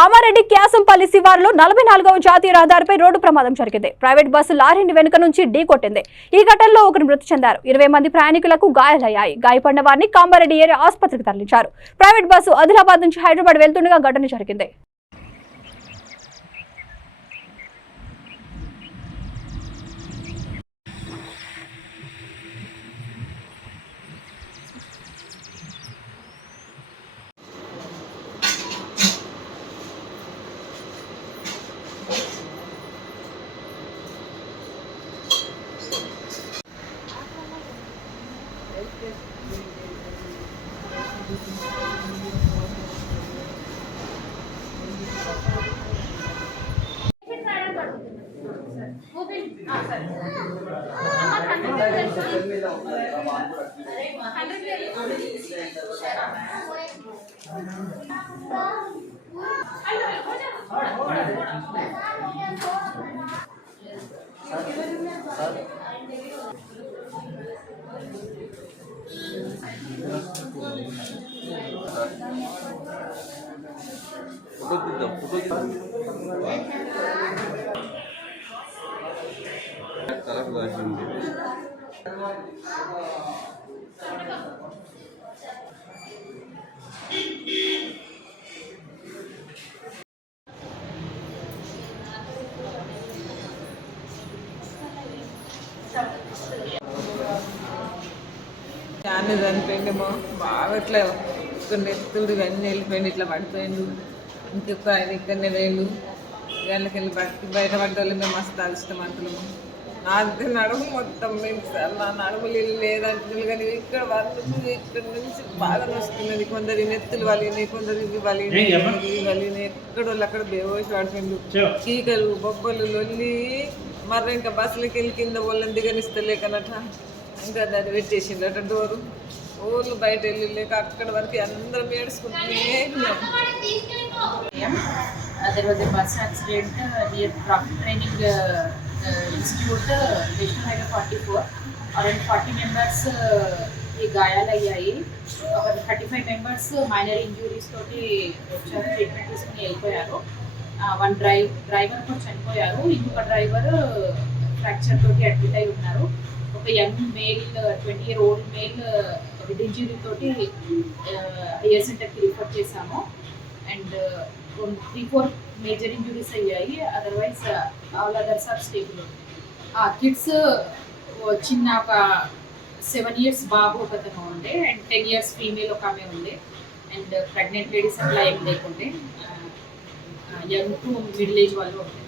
కామారెడ్డి క్యాసంపల్లి శివారులో 44వ జాతీయ రహదారిపై రోడ్డు ప్రమాదం జరిగింది. ప్రైవేట్ బస్సు లారీని వెనుక నుంచి ఢీకొట్టింది. ఈ ఘటనలో ఒకరు మృతి చెందారు. 20 మంది ప్రయాణికులకు గాయాలయ్యాయి. గాయపడిన వారిని కామారెడ్డి ఏరియా ఆసుపత్రికి తరలించారు. ప్రైవేట్ బస్సు ఆదిలాబాద్ నుంచి హైదరాబాద్ వెళ్తుండగా ఘటన జరిగింది. చాలా చనిపోయిండేమో బాగా ఇట్లా కొన్ని ఎత్తుడు ఇవన్నీ వెళ్ళిపోయింది, ఇట్లా పడిపోయిండు. ఇంకొక ఆయన ఇక్కడనే వేళ్ళు వీళ్ళకి వెళ్ళి బయట పడ్డ వాళ్ళు మేము మస్తు అదృష్టమంతులము. నాది నడుము మొత్తం మేము సార్ నా నడుములు లేదంటున్నారు, కానీ ఇక్కడ వాళ్ళు ఇక్కడ నుంచి బాగా వస్తున్నది. కొందరు నెత్తులు వలిగినాయి, కొందరు ఇవి వలిగినాయి, ఎక్కడ వాళ్ళు అక్కడ బేవోసి పడిపోయిండు. కీకలు బొబ్బలు లొల్లి మర్ర ఇంకా బస్సులకి వెళ్ళి కింద వాళ్ళని దిగనిస్తలేకనట ఇంకా దాన్ని పెట్టేసిండు అట డోరు. ఊళ్ళు బయట వెళ్ళలేక అక్కడ వరకు అందరం ఏడుచుకుంటూనే ఉన్నాం. There was a bus accident near Traffic Training Institute, National Highway 44. Around 40 members గాయాలయ్యాయి. ఒక 35 members మైనర్ ఇంజురీస్ తోటి వచ్చారు, ట్రీట్మెంట్ తీసుకుని వెళ్ళిపోయారు. వన్ డ్రైవర్ కూడా చనిపోయారు. ఇంకొక డ్రైవర్ ఫ్రాక్చర్ తోటి అడ్మిట్ అయి ఉన్నారు. ఒక young male 20-year-old male head injury తోటి ఐఆర్ సెంటర్కి రిఫర్ చేశాము. అండ్ 3-4 మేజర్ ఇంజురీస్ అయ్యాయి. Otherwise all others are stable. Kids చిన్న ఒక 7 years బాబు ఒకతను ఉండే, అండ్ 10 years ఫీమేల్ ఒక ఆమె ఉండే, అండ్ ప్రెగ్నెంట్ లేడీస్ అట్లా ఏం లేకుండే, యంగ్ టు మిడిల్ ఏజ్ వాళ్ళు ఉండే.